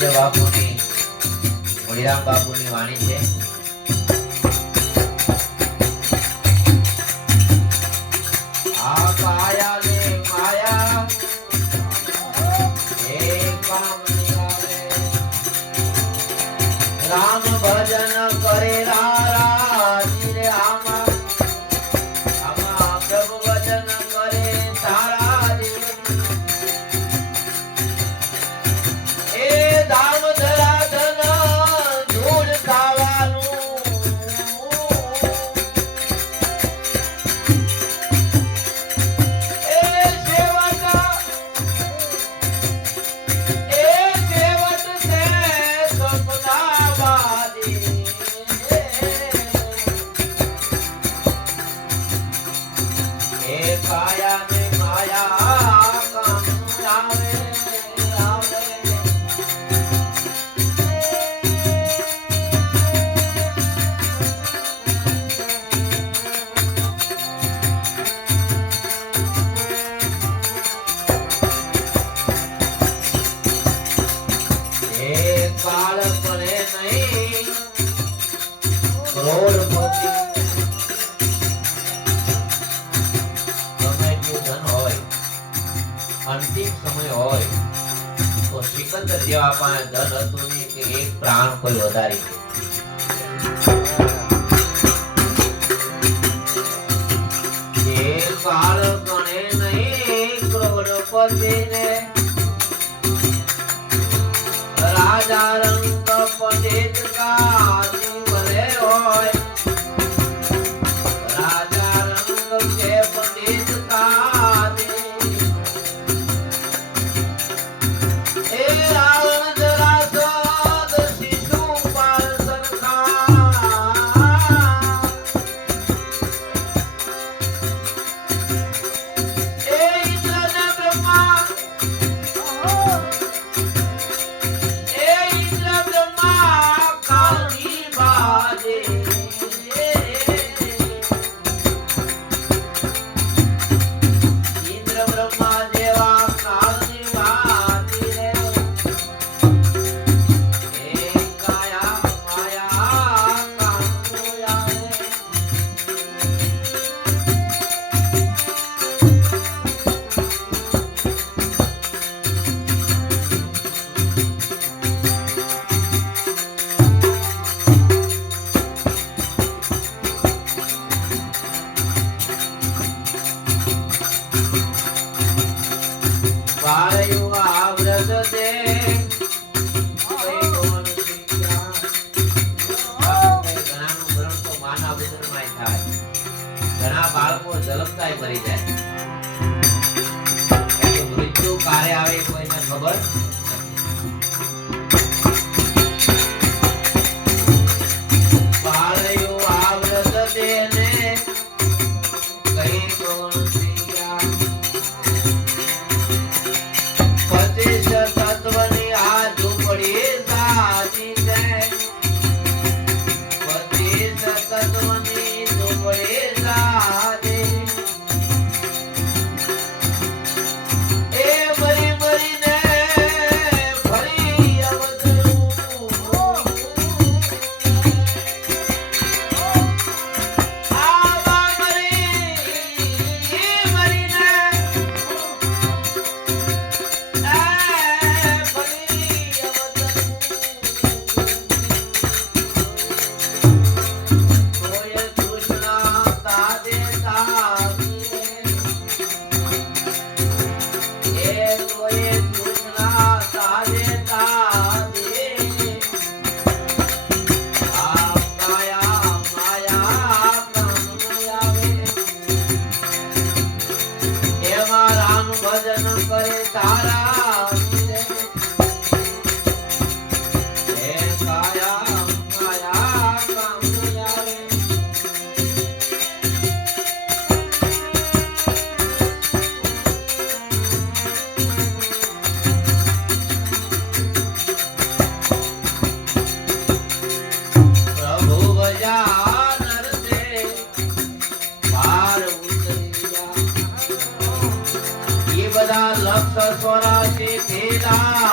પૂજ્ય બાપુની વળીરામ બાપુની વાણી છે. આ કાયા ને માયા એક કામની આવે. રામ ભજન કરે રાજી રે આમાં પ્રભુ ભજન કરે તારા એ દામ ધરા ધન ધૂળ ખાવાનું એ સેવક છે સપનાવાદી એ કાયા ને માયા કામ આવે આવે. કાળ પડે નહીં કરોડપતિ ગમે એટલું ધન હોય અંતિમ સમય હોય તો સિકંદર જેવા પાસે ધન હતું નહીં કે એક પ્રાણ કોઈ વધારી દે. એ કાળ ગણે નહીં કરોડપતિ ને રાજા રંગ પંડિત કાજી ભલે હોય. રાજા રંગ કે પંડિત કાજી એ રાવણ જરાસંધ શિશુપાલ સરખા એ ઇન્દ્ર ને બ્રહ્મા ઘણા બાળકો જલમતાય મરી જાય. મૃત્યુ ક્યારે આવે કોઈને ખબર બાળયો આવૃત દેને કઈ કોણ પતિશ તત્વની આ ઝૂંપડી સાજી છે. પતિશ તત્વની ઝૂંપડી સાજી એ મરી મરીને ફરી અવતરું આવા મરી મરીને ભજન કરે તારા હે કાયા માયા કામ આવે. પ્રભુ ભજા નરસે પાર ઉતર્યા બધા લક્ષ 84 થેલા